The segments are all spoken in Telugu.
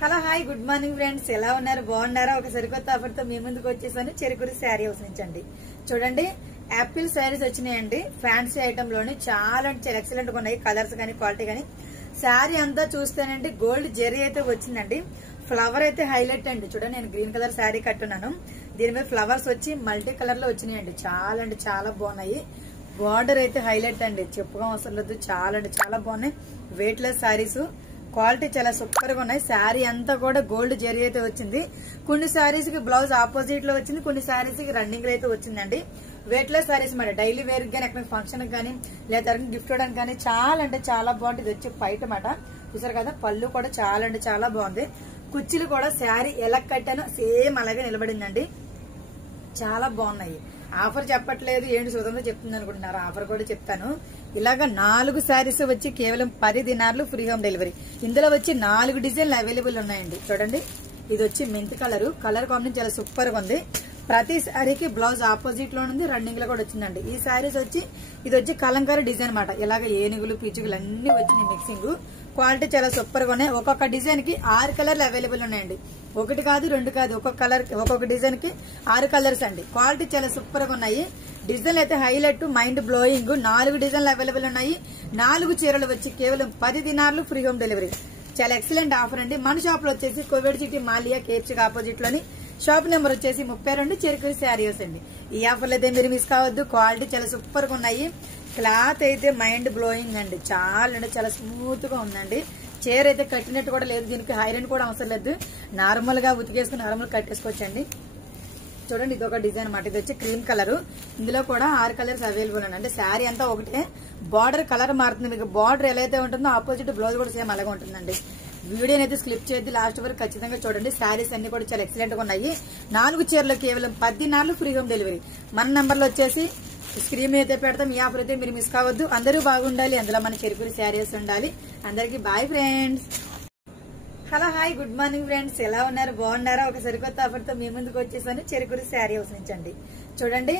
Hello hi good morning friends, ఎలా ఉన్నారు? బాగున్నారా? ఒక సరికొత్త ఆఫర్ తో మీ ముందుకు వచ్చేసాను. చెరుకురి శారీ హౌస్ నుంచి అండి. చూడండి, యాపిల్ శారీస్ వచ్చినాయండి. ఫ్యాన్సీ ఐటమ్ లోని చాలా ఎక్సలెంట్ గా ఉన్నాయి. కలర్స్ కానీ క్వాలిటీ కానీ. శారీ అంతా చూస్తేనండి గోల్డ్ జెరీ అయితే వచ్చిందండి. ఫ్లవర్ అయితే హైలైట్ అండి. చూడండి, నేను గ్రీన్ కలర్ శారీ కట్టున్నాను. దీని మీద ఫ్లవర్స్ వచ్చి మల్టీ కలర్ లో వచ్చినాయండి. చాలా అంటే చాలా బాగున్నాయి. బార్డర్ అయితే హైలైట్ అండి, చెప్పుగా అవసరం లేదు. చాలా అంటే చాలా బాగున్నాయి. వెయిట్ లెస్ శారీస్, క్వాలిటీ చాలా సూపర్ గా ఉన్నాయి. శారీ అంతా కూడా గోల్డ్ జెరీ అయితే వచ్చింది. కొన్ని శారీస్ కి బ్లౌజ్ ఆపోజిట్ లో వచ్చింది, కొన్ని శారీస్ కి రన్నింగ్ అయితే వచ్చిందండి. వెయిట్ లెస్ శారీస్ మాట, డైలీ వేర్ కానీ ఎక్కడ ఫంక్షన్ కానీ లేదా గిఫ్ట్ ఇవ్వడానికి కానీ చాలా అంటే చాలా బాగుంటుంది. వచ్చి పైట మాట చూసారు కదా, పళ్ళు కూడా చాలా అంటే చాలా బాగుంది. కుర్చీలు కూడా శారీ ఎలా కట్టానో సేమ్ అలాగే నిలబడిందండి. చాలా బాగున్నాయి. ఆఫర్ చెప్పట్లేదు, ఏంటి చూద్దామో చెప్తుంది అనుకుంటున్నారు. ఆఫర్ కూడా చెప్తాను. ఇలాగా 4 శారీస్ వచ్చి కేవలం 10 దినార్లు ఫ్రీ హోమ్ డెలివరీ. ఇందులో వచ్చి 4 డిజైన్లు అవైలబుల్ ఉన్నాయండి. చూడండి, ఇది వచ్చి మెంత్ కలర్ కాంబినేషన్ చాలా సూపర్ గా ఉంది. ప్రతి శారీకి బ్లౌజ్ ఆపోజిట్ లో ఉంది, రన్నింగ్ లో కూడా వచ్చిందండి. ఈ శారీస్ వచ్చి ఇది వచ్చి కలంకారీ డిజైన్ మాట. ఇలాగ ఏనుగులు పిచ్చుగులు అన్ని వచ్చినాయి మిక్సింగ్. క్వాలిటీ చాలా సూపర్ గా ఉన్నాయి. ఒక్కొక్క డిజైన్ కి 6 కలర్లు అవైలబుల్ ఉన్నాయండి. 1 కాదు 2 కాదు, ఒక్కొక్క కలర్ ఒక్కొక్క డిజైన్ కి 6 కలర్స్ అండి. క్వాలిటీ చాలా సూపర్ గా ఉన్నాయి. డిజైన్ అయితే హైలైట్, మైండ్ బ్లోయింగ్. 4 డిజైన్లు అవైలబుల్ ఉన్నాయి. 4 చీరలు వచ్చి కేవలం 10 దినార్లు ఫ్రీ హోమ్ డెలివరీ. చాలా ఎక్సలెంట్ ఆఫర్ అండి. మన షాప్ లో వచ్చేసి Covid city Malia caps opposite లోని షాప్ నెంబర్ వచ్చేసి 32 చెరుకురి శారీ హౌస్ అండి. ఈ ఆఫర్లు అయితే మీరు మిస్ కావద్దు. క్వాలిటీ చాలా సూపర్ గా ఉన్నాయి. క్లాత్ అయితే మైండ్ బ్లోయింగ్ అండి. చాలా అంటే చాలా స్మూత్ గా ఉందండి. చీర అయితే కట్టినట్టు కూడా లేదు. దీనికి ఐరన్ కూడా అవసరం లేదు. నార్మల్ గా ఉతికేసుకుని నార్మల్ కట్టేసుకోవచ్చండి. చూడండి, ఇది ఒక డిజైన్ అన్నమాట. ఇది వచ్చి క్రీమ్ కలర్. ఇందులో కూడా 6 కలర్స్ అవైలబుల్ ఉన్నాయి. అంటే శారీ అంతా ఒకటే, బార్డర్ కలర్ మారుతుంది. మీకు బార్డర్ ఎలా అయితే ఉంటుందో ఆపోజిట్ బ్లౌజ్ కూడా సేమ్ అలాగే ఉంటుందండి. వీడియోని అయితే స్కిప్ చేయద్దు, లాస్ట్ వరకు ఖచ్చితంగా చూడండి. శారీస్ అన్ని కూడా చాలా ఎక్సలెంట్ గా ఉన్నాయి. 4 చీరలు కేవలం 10 దినార్లు ఫ్రీ హోమ్ డెలివరీ. మన నంబర్లో వచ్చేసి స్క్రీన్ అయితే పెడతాం. ఈ ఆఫర్ అయితే మీరు మిస్ కావద్దు. అందరూ బాగుండాలి, అందులో మన చెరుకురి శారీస్ ఉండాలి. అందరికి bye friends. Hello hi good morning friends, ఎలా ఉన్నారు? బాగున్నారా? ఒక సరికొత్త ఆఫర్ తో మీ ముందుకు వచ్చేసాను. చెరుకురి శారీ హౌస్ నుంచి అండి. చూడండి,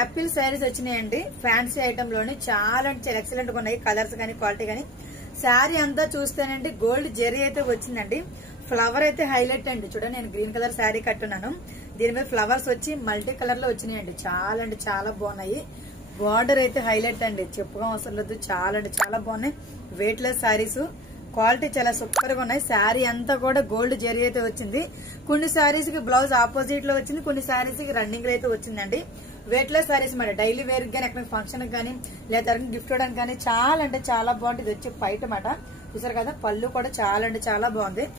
యాపిల్ శారీస్ వచ్చినాయండి. ఫ్యాన్సీ ఐటమ్ లోని చాలా ఎక్సలెంట్ గా ఉన్నాయి. కలర్స్ కానీ క్వాలిటీ కానీ. శారీ అంతా చూస్తేనండి గోల్డ్ జెరీ అయితే వచ్చిందండి. ఫ్లవర్ అయితే హైలైట్ అండి. చూడండి, నేను గ్రీన్ కలర్ శారీ కట్టున్నాను. దీని మీద ఫ్లవర్స్ వచ్చి మల్టీ కలర్ లో వచ్చినాయండి. చాలా అంటే చాలా బాగున్నాయి. బార్డర్ అయితే హైలైట్ అండి, చెప్పుగా అవసరం లేదు. చాలా అంటే చాలా బాగున్నాయి. వెయిట్ లెస్ శారీస్, క్వాలిటీ చాలా సూపర్ గా ఉన్నాయి. శారీ అంతా కూడా గోల్డ్ జెరీ అయితే వచ్చింది. కొన్ని శారీస్ కి బ్లౌజ్ ఆపోజిట్ లో వచ్చింది, కొన్ని శారీస్ కి రన్నింగ్ అయితే వచ్చిందండి. వెయిట్ లెస్ శారీస్ మాట, డైలీ వేర్ కానీ ఎక్కడ ఫంక్షన్ కానీ లేదా గిఫ్ట్ ఇవ్వడానికి కానీ చాలా అంటే చాలా బాగుంటుంది. వచ్చి పైట మాట చూసారు కదా, పళ్ళు కూడా చాలా అంటే చాలా బాగుంది.